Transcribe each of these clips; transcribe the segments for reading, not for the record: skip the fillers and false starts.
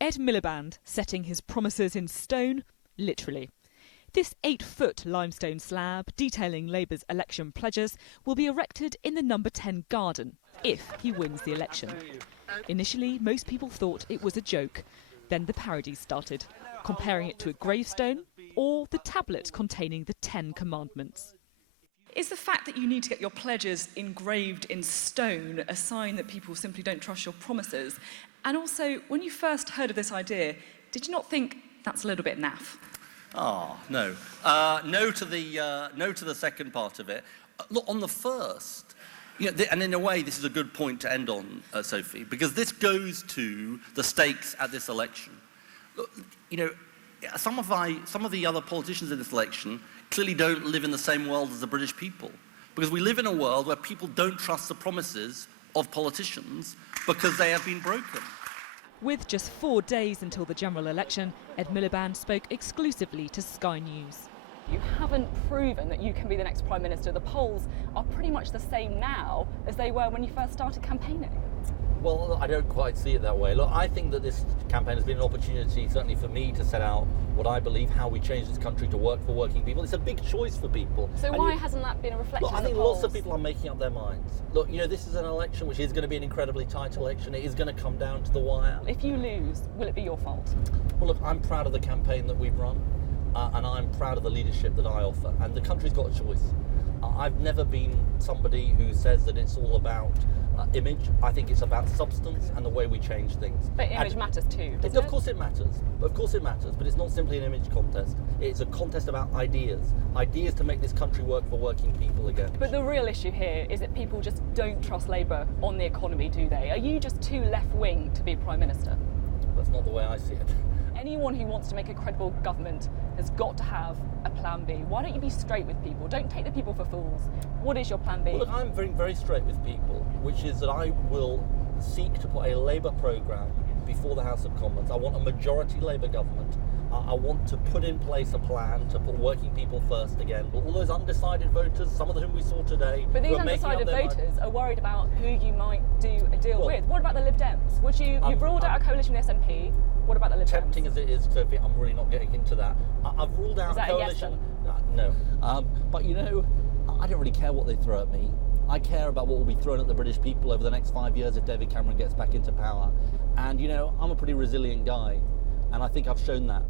Ed Miliband setting his promises in stone, literally. This 8-foot limestone slab detailing Labour's election pledges will be erected in the number 10 garden if he wins the election. Initially, most people thought it was a joke. Then the parodies started, comparing it to a gravestone or the tablet containing the 10 commandments. Is the fact that you need to get your pledges engraved in stone a sign that people simply don't trust your promises? And also, when you first heard of this idea, did you not think that's a little bit naff? Oh, no. No to the second part of it. Look, on the first, and in a way, this is a good point to end on, Sophie, because this goes to the stakes at this election. Look, some of the other politicians in this election clearly don't live in the same world as the British people, because we live in a world where people don't trust the promises of politicians because they have been broken. With just 4 days until the general election, Ed Miliband spoke exclusively to Sky News. You haven't proven that you can be the next Prime Minister. The polls are pretty much the same now as they were when you first started campaigning. Well, I don't quite see it that way. Look, I think that this campaign has been an opportunity, certainly for me, to set out what I believe, how we change this country to work for working people. It's a big choice for people. So why hasn't that been a reflection of the polls? I think lots of people are making up their minds. Look, this is an election which is going to be an incredibly tight election. It is going to come down to the wire. If you lose, will it be your fault? Well, look, I'm proud of the campaign that we've run, and I'm proud of the leadership that I offer. And the country's got a choice. I've never been somebody who says that it's all about image. I think it's about substance and the way we change things. But image matters too, doesn't it? Of course it matters. Of course it matters. But it's not simply an image contest. It's a contest about ideas. Ideas to make this country work for working people again. But the real issue here is that people just don't trust Labour on the economy, do they? Are you just too left-wing to be Prime Minister? That's not the way I see it. Anyone who wants to make a credible government has got to have a plan B. Why don't you be straight with people? Don't take the people for fools. What is your plan B? Well, look, I'm very, very straight with people, which is that I will seek to put a Labour programme before the House of Commons. I want a majority Labour government. I want to put in place a plan to put working people first again. All those undecided voters, some of whom we saw today... But these undecided voters are worried about who you might do a deal with. What about the Lib Dems? You've ruled out a coalition with SNP. What about the Lib Dems? Tempting as it is, Sophie, I'm really not getting into that. I've ruled out a coalition... Is that a yes then? No. But I don't really care what they throw at me. I care about what will be thrown at the British people over the next 5 years if David Cameron gets back into power. And, I'm a pretty resilient guy. And I think I've shown that.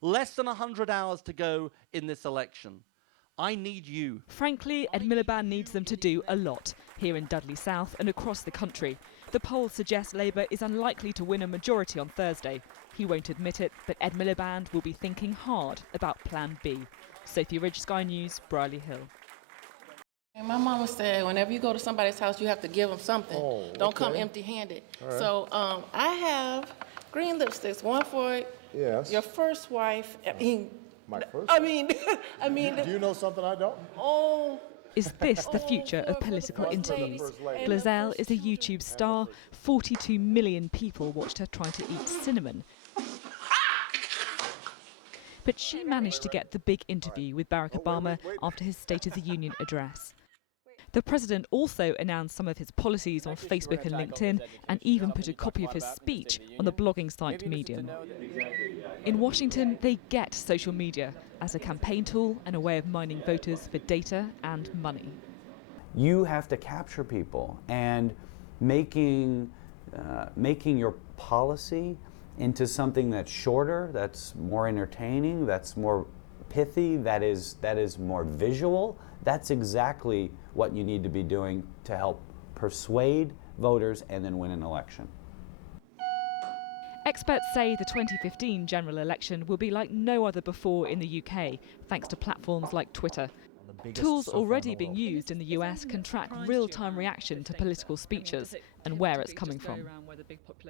Less than 100 hours to go in this election. I need you. Frankly, Ed Miliband needs them to do a lot, here in Dudley South and across the country. The polls suggest Labour is unlikely to win a majority on Thursday. He won't admit it, but Ed Miliband will be thinking hard about Plan B. Sophie Ridge, Sky News, Brierley Hill. My mama said whenever you go to somebody's house, you have to give them something. Oh, Don't come empty-handed. Right. So I have green lipsticks, one for your first wife. My first? I mean, Do you know something I don't? Oh. Is this the future of political interviews? Glazelle is a YouTube star. 42 million people watched her trying to eat cinnamon. But she managed to get the big interview with Barack Obama after his State of the Union address. The president also announced some of his policies on Facebook and LinkedIn, and even put a copy of his speech on the blogging site Medium. In Washington, they get social media as a campaign tool and a way of mining voters for data and money. You have to capture people, and making your policy into something that's shorter, that's more entertaining, that's more pithy, that is more visual. That's exactly what you need to be doing to help persuade voters and then win an election. Experts say the 2015 general election will be like no other before in the UK, thanks to platforms like Twitter. Tools already being used in the US can track real-time reaction to political speeches and where it's coming from.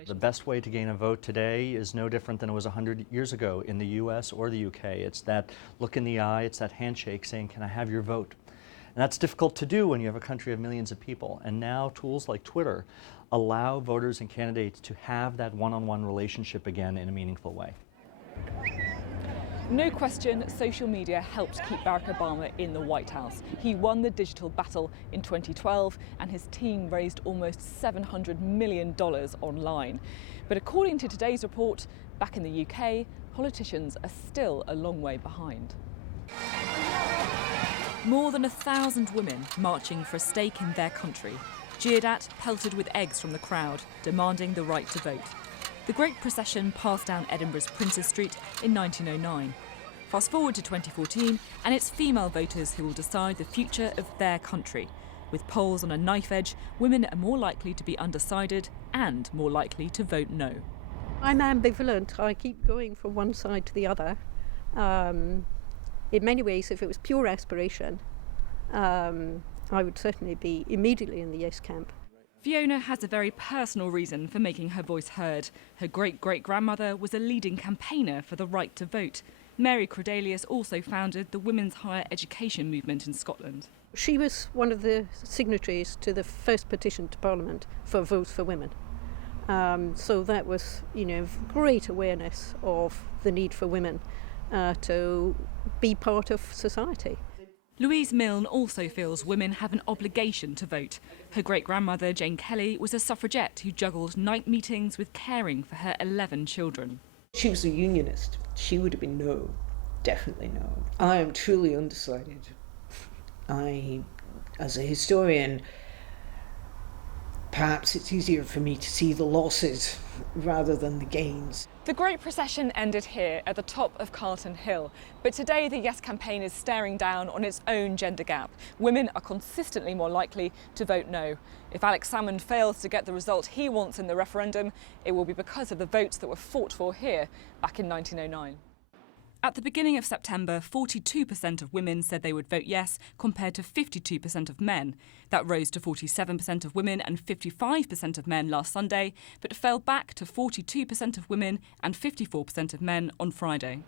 The best way to gain a vote today is no different than it was 100 years ago in the US or the UK. It's that look in the eye, it's that handshake saying, can I have your vote? And that's difficult to do when you have a country of millions of people. And now tools like Twitter allow voters and candidates to have that one-on-one relationship again in a meaningful way. No question, social media helped keep Barack Obama in the White House. He won the digital battle in 2012 and his team raised almost $700 million online. But according to today's report, back in the UK, politicians are still a long way behind. More than 1,000 women marching for a stake in their country, jeered at, pelted with eggs from the crowd, demanding the right to vote. The Great Procession passed down Edinburgh's Princes Street in 1909. Fast forward to 2014, and it's female voters who will decide the future of their country. With polls on a knife edge, women are more likely to be undecided and more likely to vote no. I'm ambivalent. I keep going from one side to the other. In many ways, if it was pure aspiration, I would certainly be immediately in the yes camp. Fiona has a very personal reason for making her voice heard. Her great-great-grandmother was a leading campaigner for the right to vote. Mary Cordelius also founded the women's higher education movement in Scotland. She was one of the signatories to the first petition to Parliament for votes for women. So that was, great awareness of the need for women to be part of society. Louise Milne also feels women have an obligation to vote. Her great-grandmother, Jane Kelly, was a suffragette who juggled night meetings with caring for her 11 children. She was a unionist. She would have been no, definitely no. I am truly undecided. As a historian, perhaps it's easier for me to see the losses rather than the gains. The Great Procession ended here at the top of Carlton Hill, but today the Yes campaign is staring down on its own gender gap. Women are consistently more likely to vote no. If Alex Salmond fails to get the result he wants in the referendum, it will be because of the votes that were fought for here back in 1909. At the beginning of September, 42% of women said they would vote yes, compared to 52% of men. That rose to 47% of women and 55% of men last Sunday, but fell back to 42% of women and 54% of men on Friday.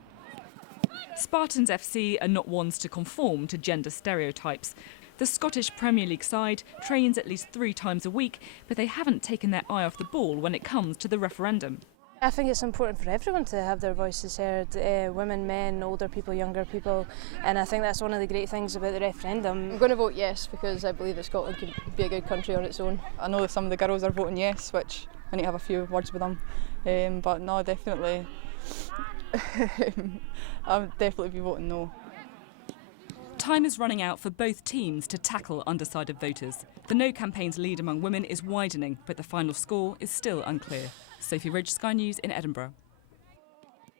Spartans FC are not ones to conform to gender stereotypes. The Scottish Premier League side trains at least 3 times a week, but they haven't taken their eye off the ball when it comes to the referendum. I think it's important for everyone to have their voices heard, women, men, older people, younger people, and I think that's one of the great things about the referendum. I'm going to vote yes because I believe that Scotland could be a good country on its own. I know that some of the girls are voting yes, which I need to have a few words with them, but no, definitely, I'll definitely be voting no. Time is running out for both teams to tackle undecided voters. The No campaign's lead among women is widening, but the final score is still unclear. Sophie Ridge, Sky News in Edinburgh.